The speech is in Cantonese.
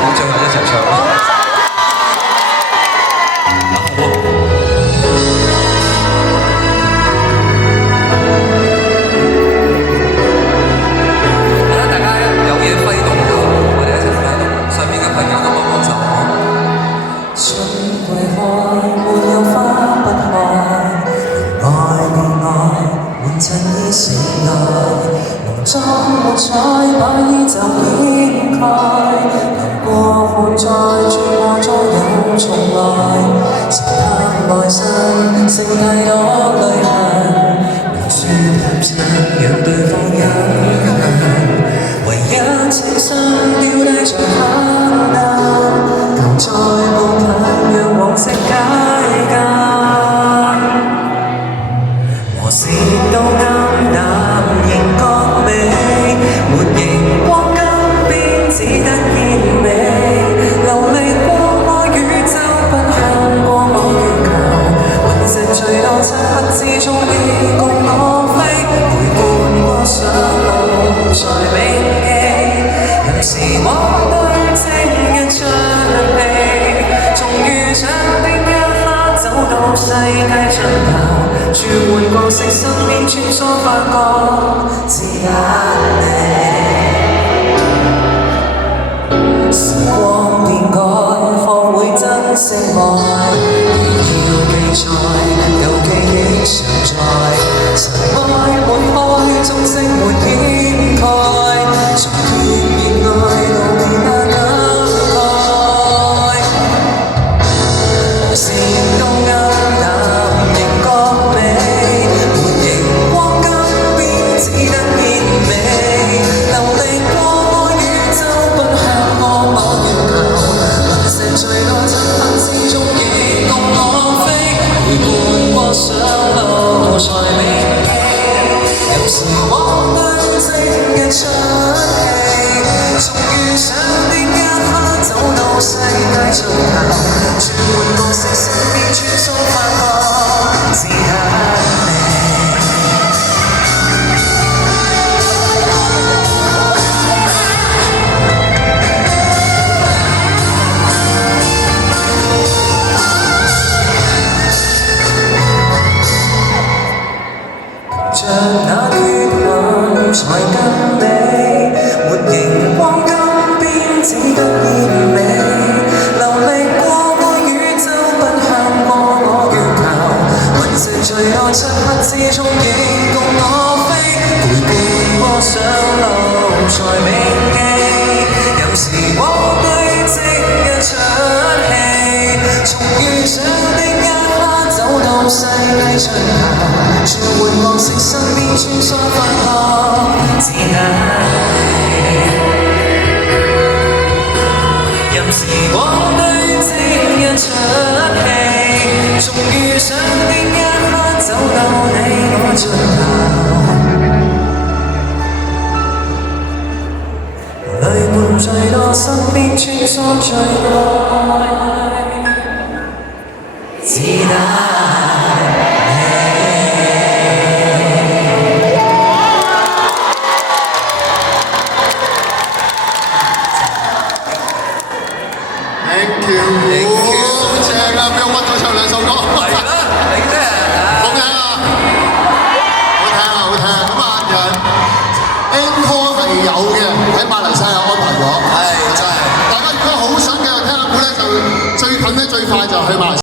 好，最後一齊唱。好啦，大家有嘢揮動咗，我哋一齊揮動，上面嘅朋友都幫幫手好。春季開，沒有花不開，愛你愛，換襯衣成愛，濃妝沒彩，把衣袖掩蓋，流過看再轉過再有重來，時間來信，剩太多淚痕，無處談親，讓對方隱恨，唯一情深丟低在黑暗，求再步近，讓往昔解間，和時都啱淡，仍覺美，沒熒光金邊，只得煙味，流離過愛宇宙，不向過我月球，雲石最多漆黑之中已共我飛，陪伴過上路才銘記，任時光對情人出戲，終於像的一刻走到世界盡頭，轉換角色身邊穿梭發覺只有你。時光變改，學會珍惜愛，要記載，有記憶常在，塵埃滿開，蹤跡沒掩蓋，從決熱愛到你不感慨，無時都暗淡，仍覺美，沒熒光金邊，只得煙味，流離過愛宇宙，不向過某月球，雲石最多漆黑之中亦共我飛，陪伴過上路才銘記，任時光對情人出戲，終於想的一刻走到世界盡頭，轉換角色身邊穿梭發覺只有你。像那缺陷才跟你，沒熒光金邊，只得煙味，流離過愛宇宙，不向過我月球，雲石最多漆黑之中亦共我飛，陪伴過上路才銘記，任時光對情人出戲，從遇上的一刻走到世界盡頭，轉換角色身邊穿梭發覺只有你，任時光對情人出戲，終遇上的一刻走到你我盡頭，淚伴最多身邊穿梭最愛只得正啊！俾我屈咗唱兩首歌。係啦，你啫。好聽啊！好聽啊！好聽啊！咁啊，encore 係有嘅，喺馬來西亞安排咗。係真係。大家如果好想繼續聽下鼓咧，就最近咧最快就去馬來西亞。